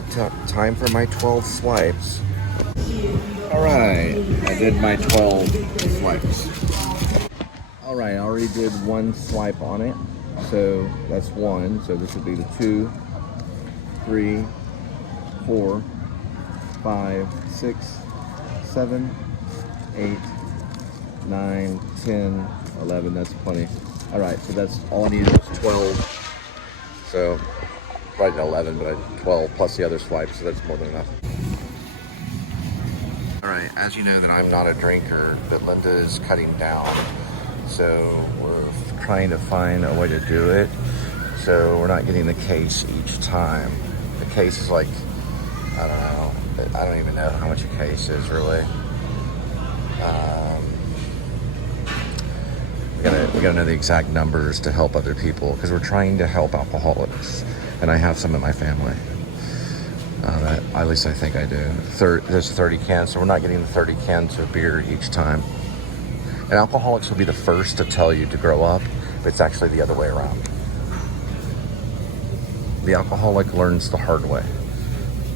right, time for my 12 swipes. All right, I did my 12 swipes. All right, I already did one swipe on it, so that's one. So this would be the 2, 3, 4, 5, 6, 7, 8, 9, 10, 11. That's plenty. All right, so that's all I needed was 12. So probably 11, but 12 plus the other swipes, so that's more than enough. All right, as you know that I'm not a drinker, but Linda is cutting down. So we're trying to find a way to do it. So we're not getting the case each time. The case is like, I don't know. I don't even know how much a case is really. We gotta know the exact numbers to help other people because we're trying to help alcoholics, and I have some in my family. At least I think I do. There's 30 cans, so we're not getting the 30 cans of beer each time. And alcoholics will be the first to tell you to grow up, but it's actually the other way around. The alcoholic learns the hard way.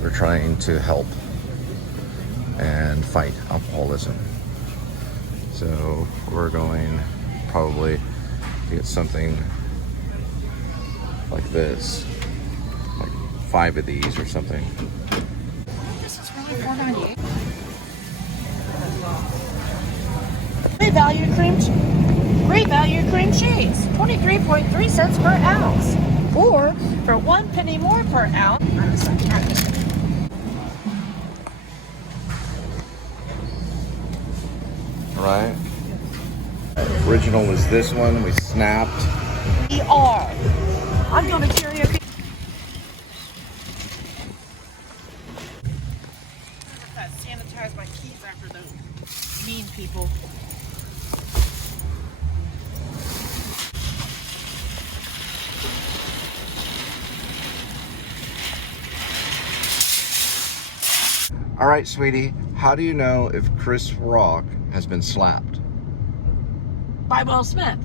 We're trying to help and fight alcoholism. So we're going probably to get something like this, like 5 of these or something. This is really $4.98. Great value cream cheese, 23.3 cents per ounce, or for 1 penny more per ounce. I'm just like, Right. Original was this one. We snapped. I'm going to karaoke. I sanitize my keys after those mean people. All right, sweetie. How do you know if Chris Rock has been slapped? By Will Smith.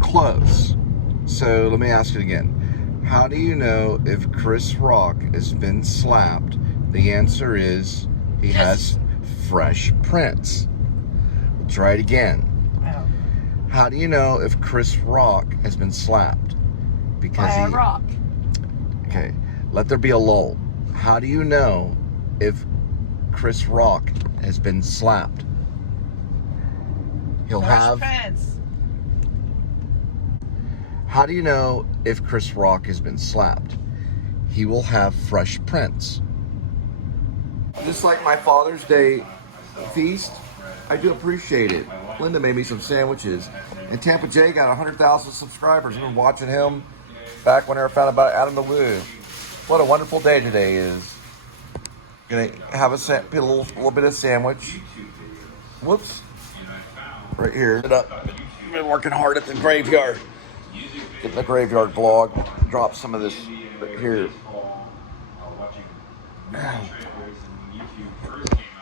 Close. So let me ask it again. How do you know if Chris Rock has been slapped? The answer is he has fresh prints. We'll try it again. Oh. How do you know if Chris Rock has been slapped? Because By a rock. Okay, let there be a lull. How do you know if Chris Rock has been slapped? He'll have. Prints. How do you know if Chris Rock has been slapped? He will have fresh prints. Just like my Father's Day feast, I do appreciate it. Linda made me some sandwiches. And Tampa J got 100,000 subscribers. I've been watching him back when I found out about A.D.W.C. What a wonderful day today is. Gonna have a little bit of sandwich. Whoops. Right here. Been working hard at the graveyard. Getting the graveyard vlog. Drop some of this right here.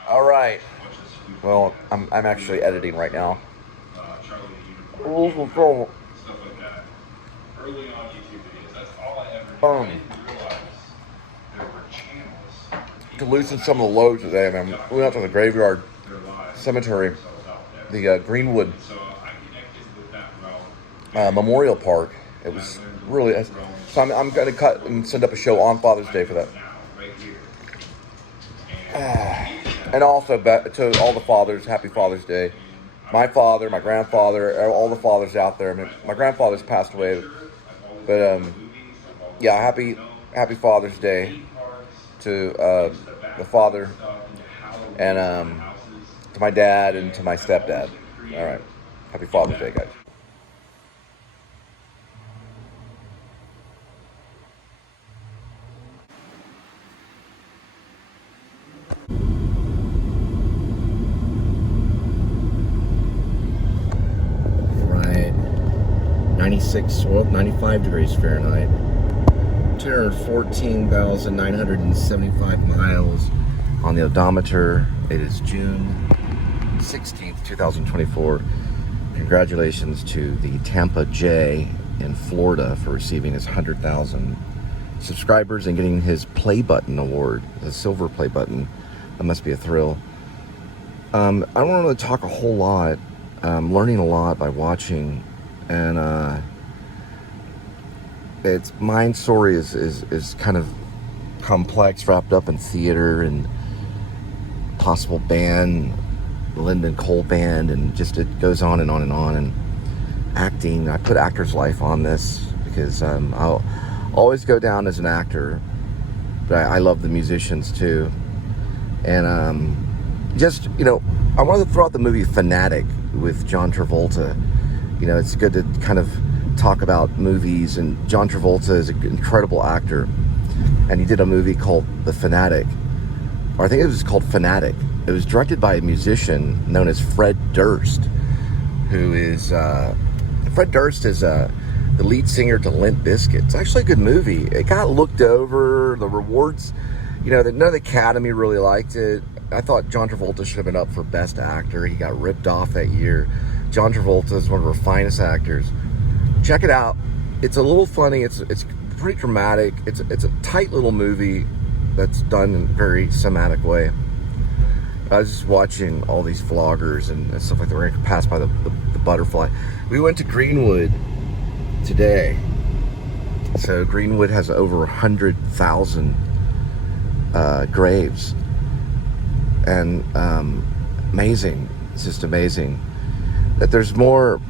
All right. Well, I'm actually editing right now. To loosen some of the loads today, man. We went out to the graveyard cemetery, the Greenwood Memorial Park. It was really. So I'm going to cut and send up a show on Father's Day for that. And also to all the fathers, happy Father's Day. My father, my grandfather, all the fathers out there. I mean, my grandfather's passed away, but yeah, happy Father's Day to the father and to my dad and to my stepdad. All right, happy Father's Day, guys. Right, 95 degrees Fahrenheit. 214,975 miles on the odometer. It is June 16th, 2024. Congratulations to the Tampa J in Florida for receiving his 100,000 subscribers and getting his play button award, the silver play button. That must be a thrill. I don't really talk a whole lot. I'm learning a lot by watching, and its mind story is kind of complex, wrapped up in theater and possible band, Linda and Cole band, and just it goes on and on and on. And acting, I put actor's life on this because I'll always go down as an actor, but I love the musicians too. And just, you know, I wanted to throw out the movie Fanatic with John Travolta. You know, it's good to kind of talk about movies, and John Travolta is an incredible actor, and he did a movie called The Fanatic, or I think it was called Fanatic. It was directed by a musician known as Fred Durst, who is Fred Durst is the lead singer to Limp Bizkit. It's actually a good movie. It got looked over. The rewards, you know, none of the Academy really liked it. I thought John Travolta should have been up for Best Actor. He got ripped off that year. John Travolta is one of our finest actors. Check it out. It's a little funny. It's pretty dramatic. It's a tight little movie that's done in a very cinematic way. I was just watching all these vloggers and stuff like that. We're going to pass by the butterfly. We went to Greenwood today. So Greenwood has over 100,000 graves. And amazing. It's just amazing that there's more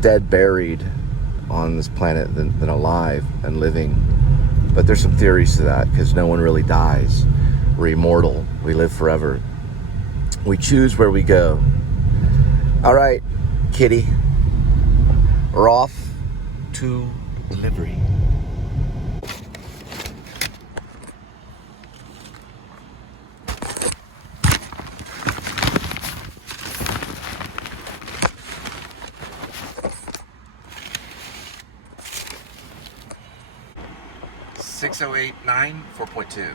dead buried on this planet than alive and living. But there's some theories to that, because no one really dies. We're immortal. We live forever. We choose where we go. All right, kitty. We're off to delivery. $608.9 4.2.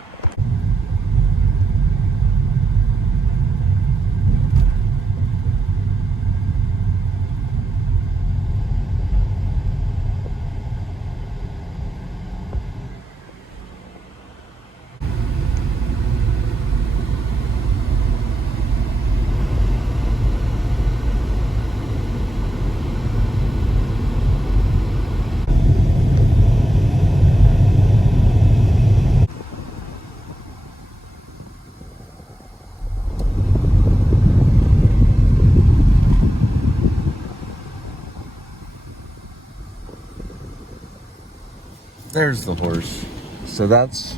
There's the horse. So that's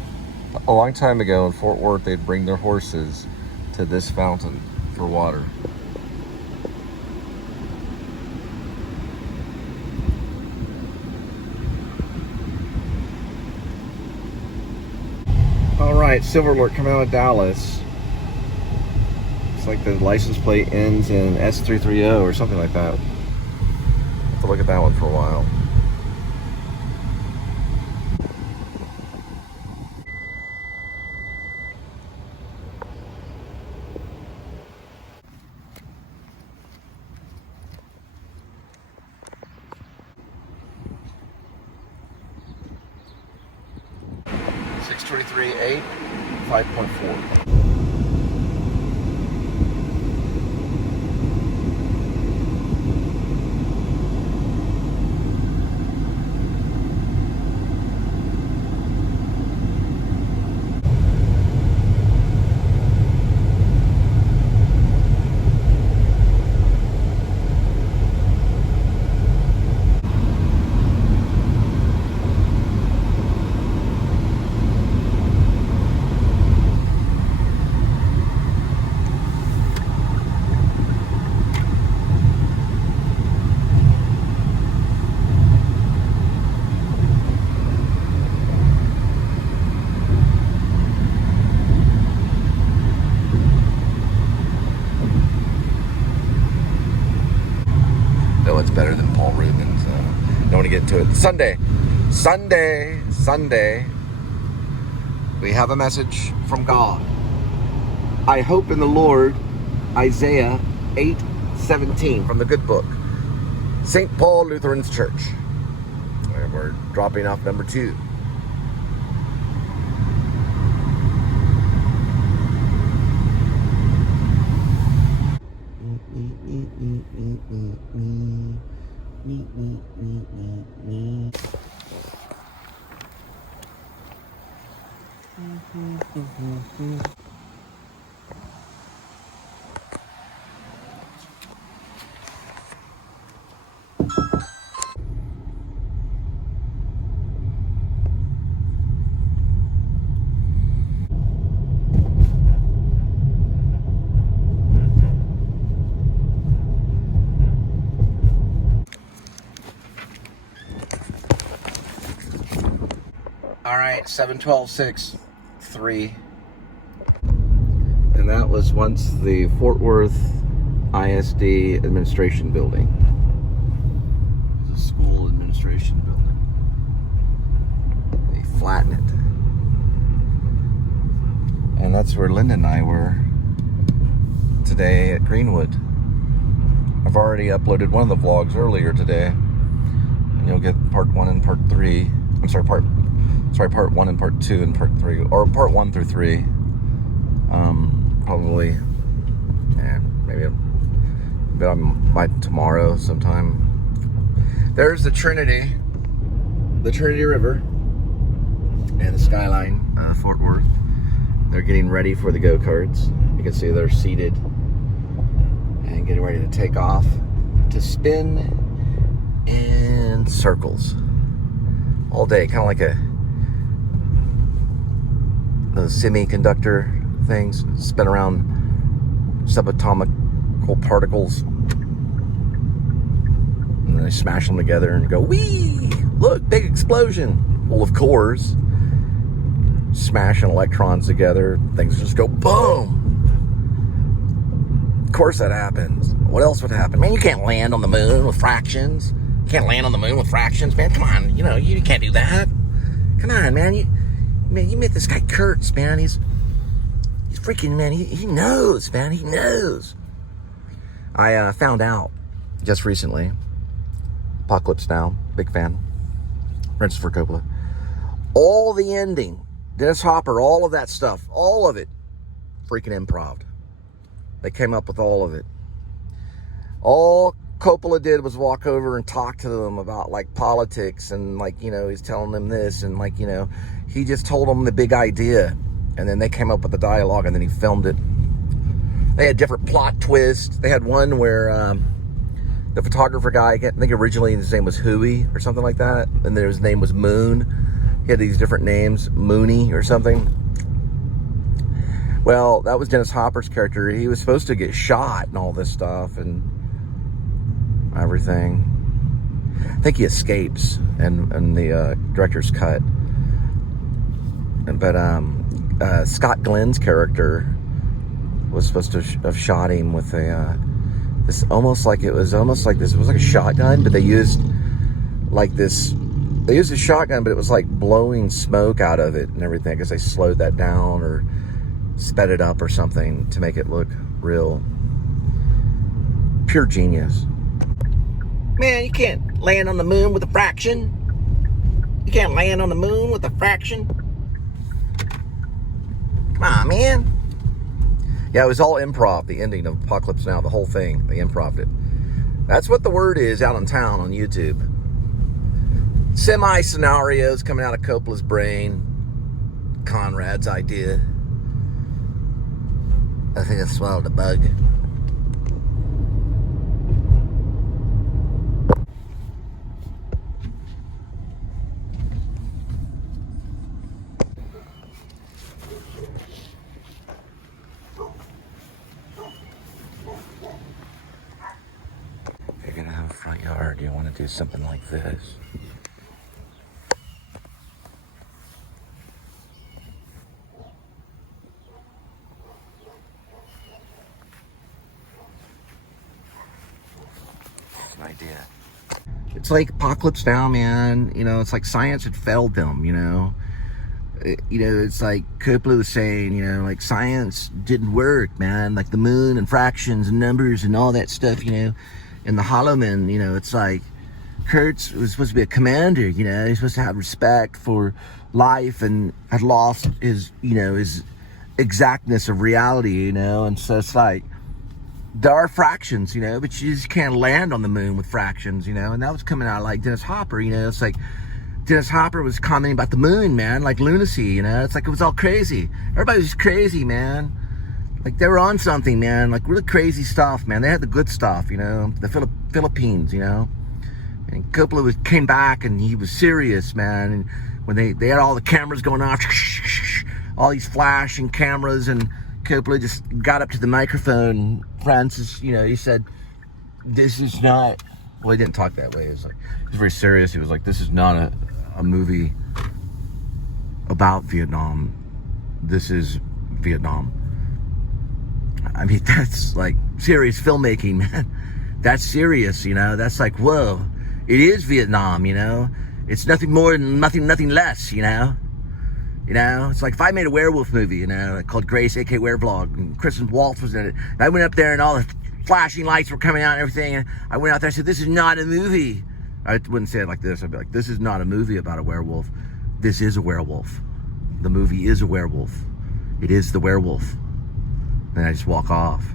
a long time ago in Fort Worth, they'd bring their horses to this fountain for water. All right, Silver Alert coming out of Dallas. It's like the license plate ends in S330 or something like that. I'll have to look at that one for a while. $623.8, 5.4. It's better than Paul Rubens. Don't want to get into it. Sunday. We have a message from God. I hope in the Lord, Isaiah 8:17 from the good book, St. Paul Lutheran's Church. We're dropping off number 2. All right, 712-6-3. And that was once the Fort Worth ISD administration building. It was a school administration building. They flattened it. And that's where Linda and I were today at Greenwood. I've already uploaded one of the vlogs earlier today. And you'll get part 1 and part 3. I'm sorry, part 1 and part 2 and part 3, or part 1 through 3. Probably, yeah, maybe by tomorrow sometime. There's the Trinity River, and the skyline, Fort Worth. They're getting ready for the go-karts. You can see they're seated and getting ready to take off to spin in circles all day, kind of like those semiconductor things, spin around subatomic particles, and then they smash them together and go, whee! Look, big explosion. Well, of course, smashing electrons together, things just go boom. Of course that happens. What else would happen? Man, you can't land on the moon with fractions. You can't land on the moon with fractions, man. Come on, you can't do that. Come on, man. You met this guy Kurtz, man. He's freaking, man, he knows, man. He knows. I found out just recently. Apocalypse Now, big fan. Francis Ford Coppola. All the ending, Dennis Hopper, all of that stuff, all of it, freaking improv. They came up with all of it. All Coppola did was walk over and talk to them about like politics and like, he's telling them this and like, he just told them the big idea. And then they came up with the dialogue, and then he filmed it. They had different plot twists. They had one where the photographer guy, I think originally his name was Huey or something like that, and then his name was Moon. He had these different names, Mooney or something. Well, that was Dennis Hopper's character. He was supposed to get shot and all this stuff and everything. I think he escapes in the director's cut. But Scott Glenn's character was supposed to have shot him with a this almost like it was like a shotgun, but they used a shotgun, but it was like blowing smoke out of it and everything because they slowed that down or sped it up or something to make it look real. Pure genius. Man, you can't land on the moon with a fraction. You can't land on the moon with a fraction. Come on, man. Yeah, it was all improv, the ending of Apocalypse Now, the whole thing. They improv'd it. That's what the word is out in town on YouTube. Semi-scenarios coming out of Coppola's brain. Conrad's idea. I think I swallowed a bug. If you're gonna have a front yard, you want to do something like this. Idea. It's like Apocalypse Now, man. It's like science had failed them, it's like Coppola was saying, like science didn't work, man. Like the moon and fractions and numbers and all that stuff, and the Hollow Men, it's like Kurtz was supposed to be a commander, he's supposed to have respect for life and had lost his, his exactness of reality, and so it's like, there are fractions, you know, but you just can't land on the moon with fractions, you know. And that was coming out like Dennis Hopper, you know. It's like Dennis Hopper was commenting about the moon, man, like lunacy, you know. It's like it was all crazy. Everybody was crazy, man. Like they were on something, man. Like really crazy stuff, man. They had the good stuff, you know. The Philippines, you know. And Coppola came back and he was serious, man. And when they had all the cameras going off, all these flashing cameras, and Coppola just got up to the microphone. Francis, you know, he said, "This is not." Well, he didn't talk that way. He was very serious. He was like, "This is not a movie about Vietnam. This is Vietnam." I mean, that's like serious filmmaking, man. That's serious, you know. That's like, whoa, it is Vietnam, you know. It's nothing more than nothing less, you know. You know, it's like if I made a werewolf movie, you know, called Grace, aka Werevlog, and Kristen Waltz was in it. And I went up there and all the flashing lights were coming out and everything. And I went out there and said, "This is not a movie." I wouldn't say it like this. I'd be like, "This is not a movie about a werewolf. This is a werewolf. The movie is a werewolf. It is the werewolf." Then I just walk off.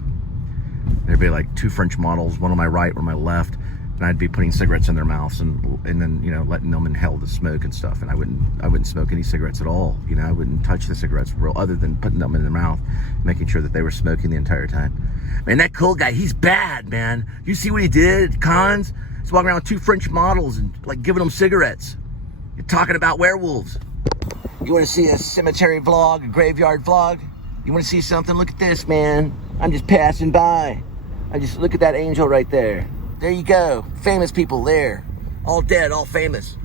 There'd be like two French models, one on my right, one on my left. And I'd be putting cigarettes in their mouths and then, you know, letting them inhale the smoke and stuff. And I wouldn't smoke any cigarettes at all. You know, I wouldn't touch the cigarettes other than putting them in their mouth, making sure that they were smoking the entire time. Man, that Cole guy, he's bad, man. You see what he did at cons? He's walking around with two French models and like giving them cigarettes. You're talking about werewolves. You want to see a cemetery vlog, a graveyard vlog? You want to see something? Look at this, man. I'm just passing by. I just look at that angel right there. There you go. Famous people there. All dead, all famous.